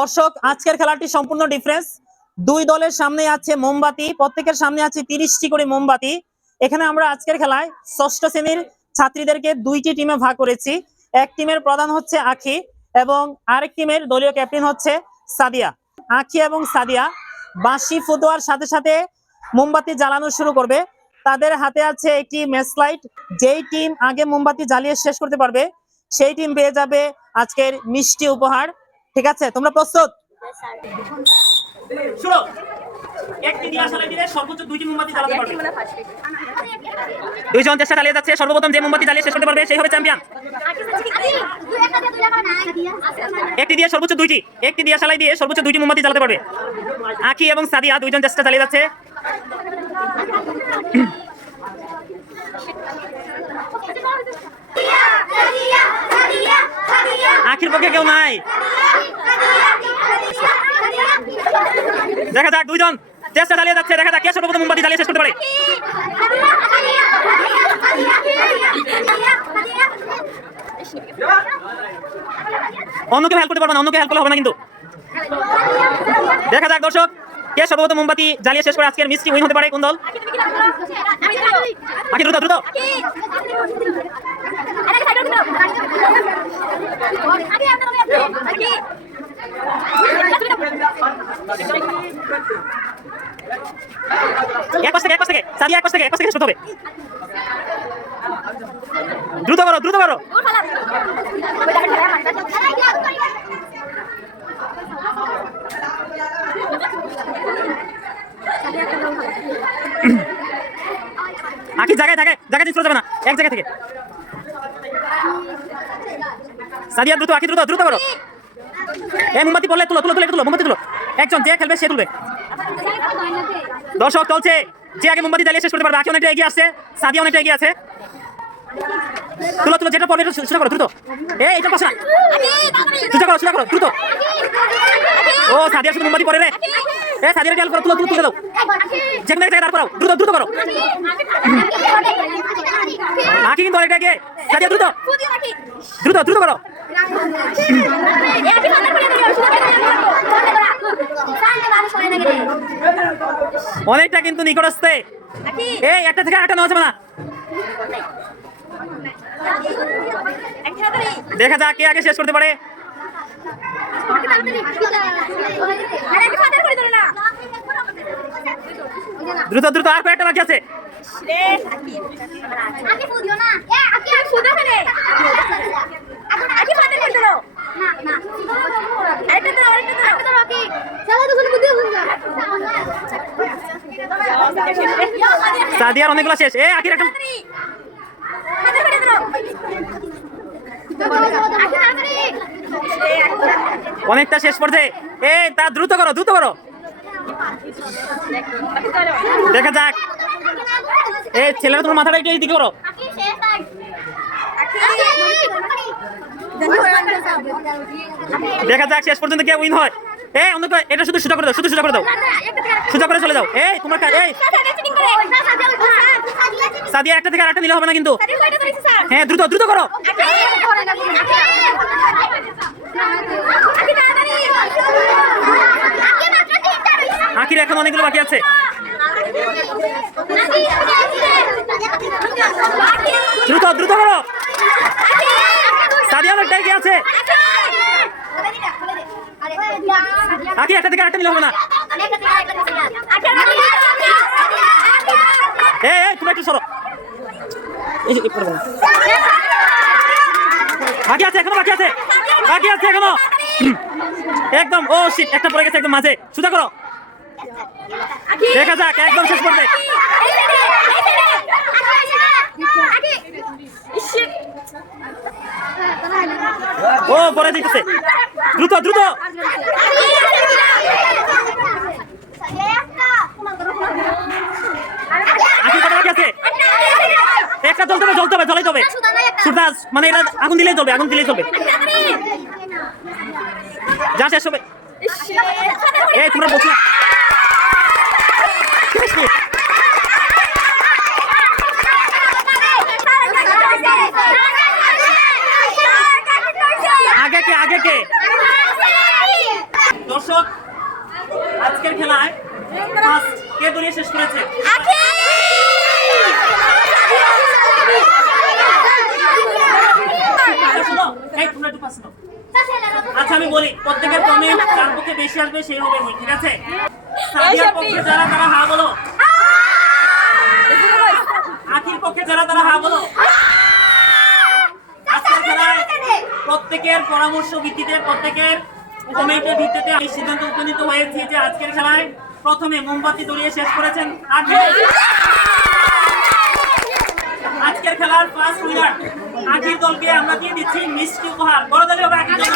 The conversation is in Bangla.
দর্শক, আজকের খেলাটি সম্পূর্ণ ডিফারেন্স। দুই দলের সামনে আছে মোমবাতি, প্রত্যেকের সামনে আছে 30টি করে মোমবাতি। এখানে আমরা আজকের খেলায় ষষ্ঠ শ্রেণীর ছাত্রীদেরকে দুইটি টিমে ভাগ করেছি। এক টিমের প্রধান হচ্ছে আখি এবং আরেক টিমের দলীয় ক্যাপ্টেন হচ্ছে সাদিয়া। আখি এবং সাদিয়া বাঁশি ফুটোয়ার সাথে সাথে মোমবাতি জ্বালানো শুরু করবে। তাদের হাতে আছে একটি ম্যাচ লাইট। যেই টিম আগে মোমবাতি জ্বালিয়ে শেষ করতে পারবে সেই টিম পেয়ে যাবে আজকের মিষ্টি উপহার। ঠিক আছে, তোমরা প্রস্তুত? শুরু। একটি দিয়াশালাই দিলে সর্বোচ্চ 2টি মোমবাতি জ্বালাতে পারবে। দুইজন চেষ্টা চালিয়ে যাচ্ছে। সর্বপ্রথম যে মোমবাতি জ্বালিয়ে শেষ করতে পারবে সেই হবে চ্যাম্পিয়ন। একটি দিয়ে সর্বোচ্চ 2টি, একটি দিয়াশালাই দিয়ে সর্বোচ্চ 2টি মোমবাতি জ্বালাতে পারবে। আখি এবং সাদিয়া দুইজন চেষ্টা চালিয়ে যাচ্ছে। আখির পক্ষে কেউ নাই। দেখা যাক, দুইজন চেষ্টা চালিয়ে যাচ্ছে। দেখা যাক কে সর্বপ্রথম মোমবাতি জ্বালিয়ে শেষ করতে পারে। অন্যকে হেল্প করতে পারবে না, অন্যকে হেল্প করলে হবে না কিন্তু। দেখা যাক দর্শক, কে সর্বপ্রথম মোমবাতি জ্বালিয়ে শেষ করে আজকের মিষ্টি উইন হতে পারে। কোন দল? আখি দ্রুত দ্রুত। এক পাশ থেকে সাদিয়া, এক পাশ থেকে শেষ করতে হবে। দ্রুত করো দ্রুত করো। আখি জায়গায় থাকে, জায়গায় চলে যাবে না, এক জায়গা থেকে। সাদিয়া দ্রুত, আখি দ্রুত দ্রুত করো। এই মোমবাতি পড়লে তুলো তুলো তুলো তুলো, মোমবাতি তুলো। একজন যে খেলবে সে তুলবে। দর্শক চলছে, যে আগে মোমবাতি জ্বালিয়ে শেষ করতে পারবে। আখি অনেকটা এগিয়ে আসছে, সাদিয়া অনেকটা এগিয়ে আছে। তুলো তুলো, যেটা পড়বে এটা সোজা করো দ্রুত। এইটা পাশে না, সোজা করো দ্রুত। ও সাদিয়া শুধু মোমবাতি পড়ে রে। সাদিয়া টেল করো, তুলো তুলো তুলে দাও। যেখানে জায়গায় দাঁড় করাও, দ্রুত দ্রুত করো। আখি কিন্তু অনেকটা এগিয়ে। সাদিয়া দ্রুত দ্রুত দ্রুত করো। অনেকটা কিন্তু নিকট আসছে। এই একটা থেকে আরেকটা নেওয়া যাবে না। দেখা যাক কে আগে শেষ করতে পারে। দ্রুত দ্রুত, আর কয়েকটা বাকি আছে। সাদিয়ার অনেকগুলো শেষ। আখির একটা অনেকটা শেষ পর্যায়ে। তা দ্রুত করো দ্রুত করো। দেখা যাক, ছেলেরা তোমার মাথাটা একটু এইদিকে করো। দেখা যাক শেষ পর্যন্ত কে উইন হয়। অন্যকে এটা শুধু সোজা করে দাও, শুধু সোজা করে দাও, সোজা করে চলে যাও। তোমার সাদিয়া একটা থেকে আরেকটা নিলে হবে না কিন্তু। দ্রুত দ্রুত করো। আখির এখন অনেকগুলো বাকি আছে। দ্রুত দ্রুত করো। সাদিয়া অনেকটা এগিয়ে আছে। আখি একটা থেকে আরেকটা নিলে হবে না। তুমি একটু সরো। বাকি আছে এখনো, বাকি আছে, বাকি আছে এখনো। একদম ও শিট, একটা পড়ে গেছে একদম মাঝে। সোজা করো। দেখা যাক একদম শেষ করবে। ও পরে দিতেছে। দ্রুত দ্রুত। আখি কটা বাকি আছে? একটা জ্বলতে হবে, জ্বলতে হবে, জ্বলাইতে হবে। সুদাস মানে এটা আগুন দিলেই চলবে, আগুন দিলেই চলবে। যা শেষ হবে। তোমরা বলছো আগে কে আজকের খেলায় ফার্স্ট কে দড়িয়ে শেষ করেছে? আচ্ছা আমি বলি, প্রত্যেকের কমেন্ট যার পক্ষে বেশি আসবে সেই হবে উইন, ঠিক আছে? সাদিয়ার পক্ষে যারা তারা হা বলো, আখির পক্ষে যারা তারা হা বলো। আজকের খেলায় প্রত্যেকের পরামর্শ ভিত্তিতে, প্রত্যেকের কমেন্টের ভিত্তিতে আমি সিদ্ধান্ত উপনীত হয়েছি যে আজকের খেলায় প্রথমে মোমবাতি দড়িয়ে শেষ করেছেন আখি। আজকের খেলার ফার্স্ট উইনার আখির দলকে আমরা দিয়ে দিচ্ছি মিষ্টি উপহার। বড় দলীয় আখির দল।